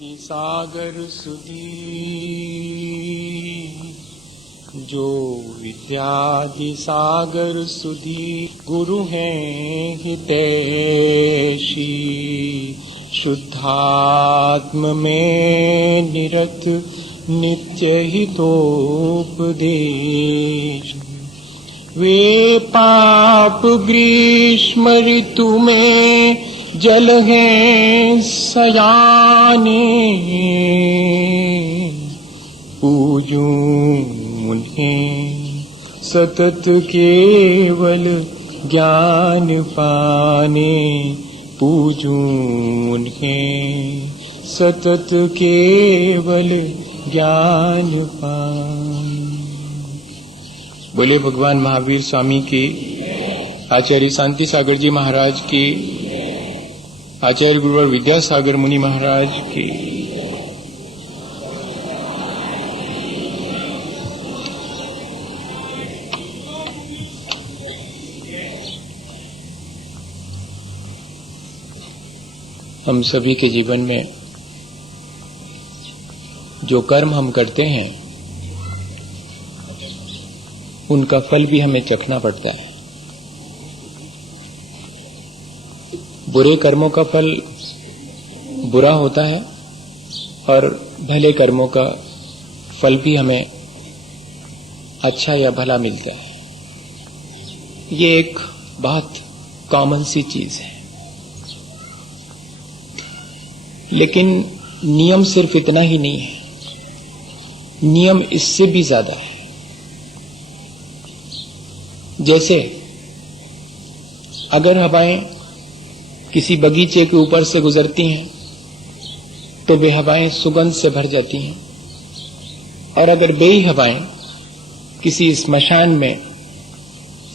सागर सुधी जो विद्यादि सागर सुधी गुरु हैं हितैषी शुद्धात्म में निरत नित्य हितोपदेश। वे पाप ग्रीष्म ऋतु में जल हैं सयाने पूजूं उन्हें सतत केवल ज्ञान पाने पूजूं उन्हें सतत केवल ज्ञान पाने। बोले भगवान महावीर स्वामी की, आचार्य शांति सागर जी महाराज की, आचार्य गुरुवर विद्यासागर मुनि महाराज की। हम सभी के जीवन में जो कर्म हम करते हैं उनका फल भी हमें चखना पड़ता है। बुरे कर्मों का फल बुरा होता है और भले कर्मों का फल भी हमें अच्छा या भला मिलता है। ये एक बहुत कॉमन सी चीज है, लेकिन नियम सिर्फ इतना ही नहीं है, नियम इससे भी ज्यादा है। जैसे अगर हवाएं किसी बगीचे के ऊपर से गुजरती हैं तो वे हवाएं सुगंध से भर जाती हैं, और अगर वे ही हवाएं किसी स्मशान में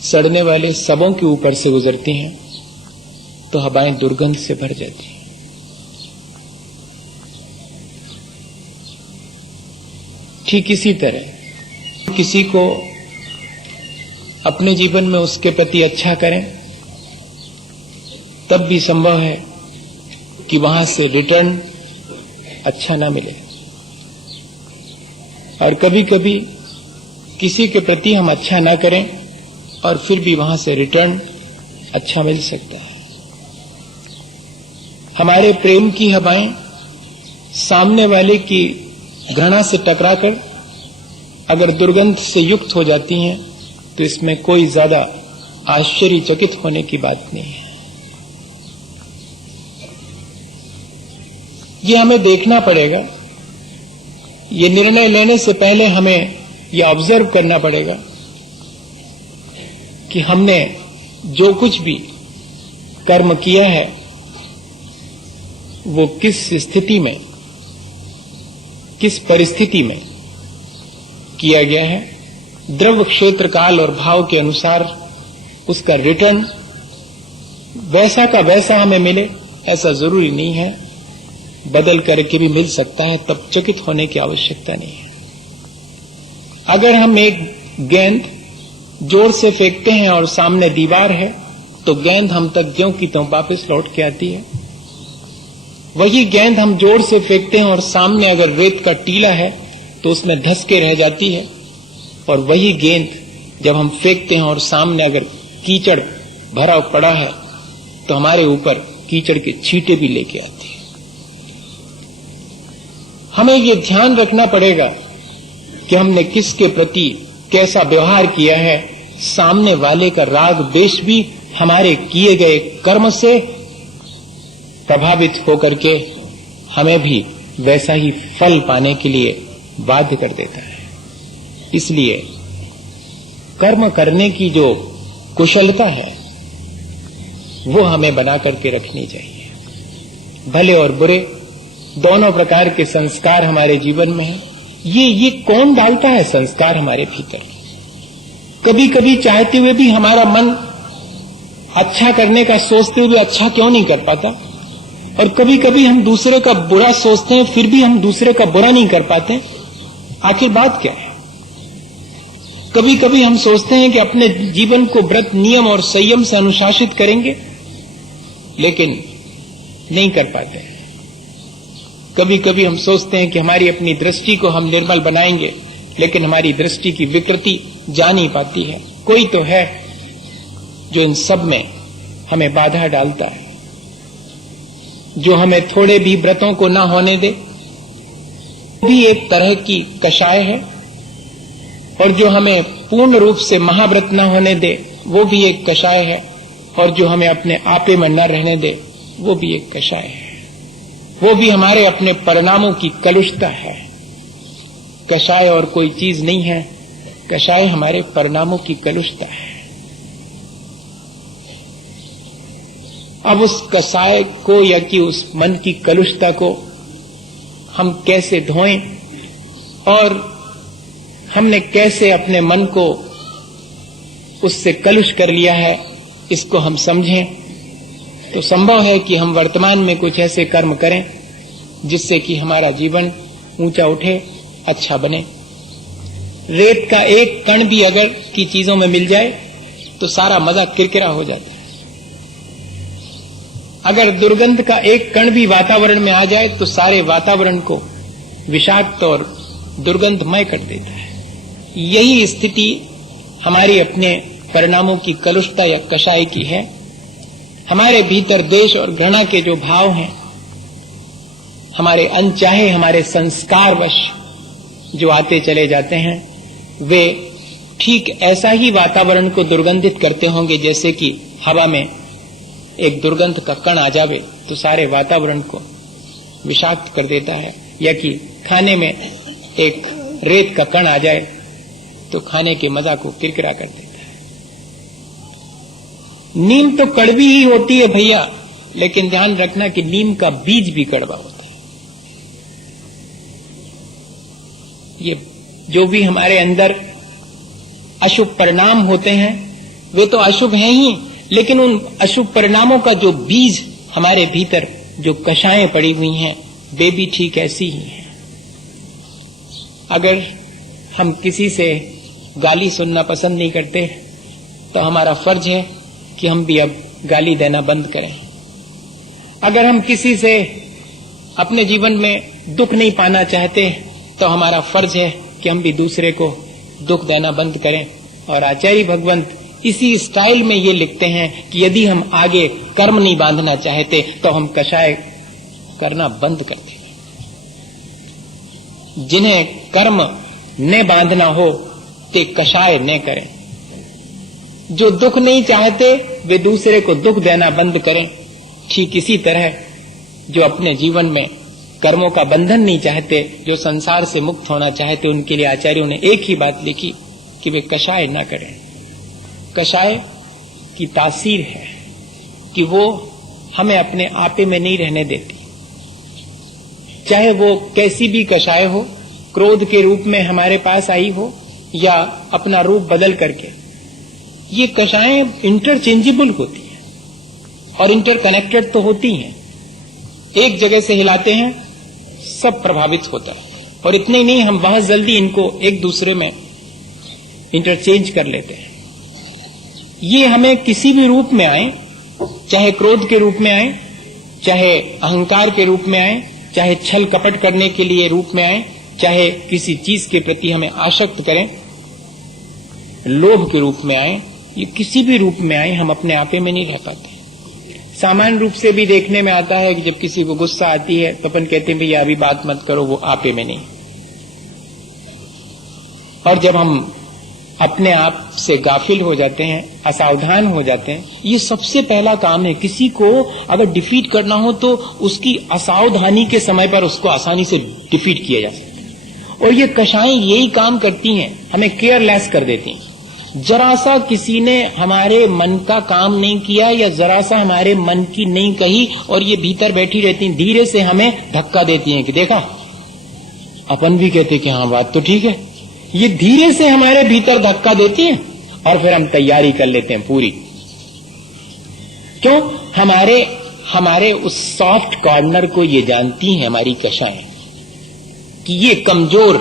सड़ने वाले शवों के ऊपर से गुजरती हैं तो हवाएं दुर्गंध से भर जाती हैं। ठीक इसी तरह किसी को अपने जीवन में उसके प्रति अच्छा करें तब भी संभव है कि वहां से रिटर्न अच्छा ना मिले, और कभी कभी किसी के प्रति हम अच्छा ना करें और फिर भी वहां से रिटर्न अच्छा मिल सकता है। हमारे प्रेम की हवाएं सामने वाले की घृणा से टकराकर अगर दुर्गंध से युक्त हो जाती हैं तो इसमें कोई ज्यादा आश्चर्यचकित होने की बात नहीं है। ये हमें देखना पड़ेगा, ये निर्णय लेने से पहले हमें ये ऑब्जर्व करना पड़ेगा कि हमने जो कुछ भी कर्म किया है वो किस स्थिति में, किस परिस्थिति में किया गया है। द्रव्य क्षेत्र काल और भाव के अनुसार उसका रिटर्न वैसा का वैसा हमें मिले ऐसा जरूरी नहीं है, बदल करके भी मिल सकता है, तब चकित होने की आवश्यकता नहीं है। अगर हम एक गेंद जोर से फेंकते हैं और सामने दीवार है तो गेंद हम तक ज्यों की त्यों वापस लौट के आती है। वही गेंद हम जोर से फेंकते हैं और सामने अगर रेत का टीला है तो उसमें धंस के रह जाती है, और वही गेंद जब हम फेंकते हैं और सामने अगर कीचड़ भरा पड़ा है तो हमारे ऊपर कीचड़ के छींटे भी लेके आती है। हमें ये ध्यान रखना पड़ेगा कि हमने किसके प्रति कैसा व्यवहार किया है। सामने वाले का राग द्वेष भी हमारे किए गए कर्म से प्रभावित होकर के हमें भी वैसा ही फल पाने के लिए बाध्य कर देता है। इसलिए कर्म करने की जो कुशलता है वो हमें बना करके रखनी चाहिए। भले और बुरे दोनों प्रकार के संस्कार हमारे जीवन में हैं। ये कौन डालता है संस्कार हमारे भीतर? कभी कभी चाहते हुए भी हमारा मन अच्छा करने का सोचते हुए अच्छा क्यों नहीं कर पाता, और कभी कभी हम दूसरे का बुरा सोचते हैं फिर भी हम दूसरे का बुरा नहीं कर पाते। आखिर बात क्या है? कभी कभी हम सोचते हैं कि अपने जीवन को व्रत नियम और संयम से अनुशासित करेंगे, लेकिन नहीं कर पाते। कभी कभी हम सोचते हैं कि हमारी अपनी दृष्टि को हम निर्मल बनाएंगे, लेकिन हमारी दृष्टि की विकृति जा नहीं पाती है। कोई तो है जो इन सब में हमें बाधा डालता है, जो हमें थोड़े भी व्रतों को ना होने दे, भी एक तरह की कषाय है, और जो हमें पूर्ण रूप से महाव्रत न होने दे वो भी एक कषाय है, और जो हमें अपने आपे में न रहने दे वो भी एक कषाय है। वो भी हमारे अपने परिणामों की कलुषता है। कषाय और कोई चीज नहीं है, कषाय हमारे परिणामों की कलुषता है। अब उस कषाय को या कि उस मन की कलुषता को हम कैसे धोएं और हमने कैसे अपने मन को उससे कलुष कर लिया है, इसको हम समझें तो संभव है कि हम वर्तमान में कुछ ऐसे कर्म करें जिससे कि हमारा जीवन ऊंचा उठे, अच्छा बने। रेत का एक कण भी अगर की चीजों में मिल जाए तो सारा मजा किरकिरा हो जाता है। अगर दुर्गंध का एक कण भी वातावरण में आ जाए तो सारे वातावरण को विषाक्त और दुर्गंधमय कर देता है। यही स्थिति हमारी अपने परिणामों की कलुषता या कषाय की है। हमारे भीतर द्वेष और घृणा के जो भाव हैं, हमारे अनचाहे, हमारे संस्कारवश जो आते चले जाते हैं, वे ठीक ऐसा ही वातावरण को दुर्गंधित करते होंगे जैसे कि हवा में एक दुर्गंध का कण आ जावे तो सारे वातावरण को विषाक्त कर देता है, या कि खाने में एक रेत का कण आ जाए तो खाने के मजा को किरकिरा कर देता है। नीम तो कड़वी ही होती है भैया, लेकिन ध्यान रखना कि नीम का बीज भी कड़वा होता है। ये जो भी हमारे अंदर अशुभ परिणाम होते हैं वे तो अशुभ हैं ही, लेकिन उन अशुभ परिणामों का जो बीज हमारे भीतर जो कषायें पड़ी हुई हैं वे भी ठीक ऐसी ही हैं। अगर हम किसी से गाली सुनना पसंद नहीं करते तो हमारा फर्ज है कि हम भी अब गाली देना बंद करें। अगर हम किसी से अपने जीवन में दुख नहीं पाना चाहते तो हमारा फर्ज है कि हम भी दूसरे को दुख देना बंद करें। और आचार्य भगवंत इसी स्टाइल में ये लिखते हैं कि यदि हम आगे कर्म नहीं बांधना चाहते तो हम कषाय करना बंद कर दें। जिन्हें कर्म न बांधना हो ते कषाय न करें। जो दुख नहीं चाहते वे दूसरे को दुख देना बंद करें। ठीक इसी तरह जो अपने जीवन में कर्मों का बंधन नहीं चाहते, जो संसार से मुक्त होना चाहते, उनके लिए आचार्यों ने एक ही बात लिखी कि वे कषाय न करें। कषाय की तासीर है कि वो हमें अपने आपे में नहीं रहने देती। चाहे वो कैसी भी कषाय हो, क्रोध के रूप में हमारे पास आई हो या अपना रूप बदल करके, ये कषायें इंटरचेंजेबल होती हैं और इंटरकनेक्टेड तो होती हैं। एक जगह से हिलाते हैं सब प्रभावित होता है, और इतने ही नहीं, हम बहुत जल्दी इनको एक दूसरे में इंटरचेंज कर लेते हैं। ये हमें किसी भी रूप में आए, चाहे क्रोध के रूप में आए, चाहे अहंकार के रूप में आए, चाहे छल कपट करने के लिए रूप में आए, चाहे किसी चीज के प्रति हमें आसक्त करें, लोभ के रूप में आए, ये किसी भी रूप में आए, हम अपने आपे में नहीं रह पाते। सामान्य रूप से भी देखने में आता है कि जब किसी को गुस्सा आती है तो अपन कहते हैं भैया अभी बात मत करो, वो आपे में नहीं। और जब हम अपने आप से गाफिल हो जाते हैं, असावधान हो जाते हैं, ये सबसे पहला काम है। किसी को अगर डिफीट करना हो तो उसकी असावधानी के समय पर उसको आसानी से डिफीट किया जा सकता है। और ये कषायें यही काम करती हैं, हमें केयरलेस कर देती हैं। जरा सा किसी ने हमारे मन का काम नहीं किया या जरा सा हमारे मन की नहीं कही और ये भीतर बैठी रहती हैं, धीरे से हमें धक्का देती हैं कि देखा। अपन भी कहते कि हाँ बात तो ठीक है। ये धीरे से हमारे भीतर धक्का देती हैं और फिर हम तैयारी कर लेते हैं पूरी। क्यों? हमारे उस सॉफ्ट कॉर्नर को ये जानती हैं हमारी कषायें कि ये कमजोर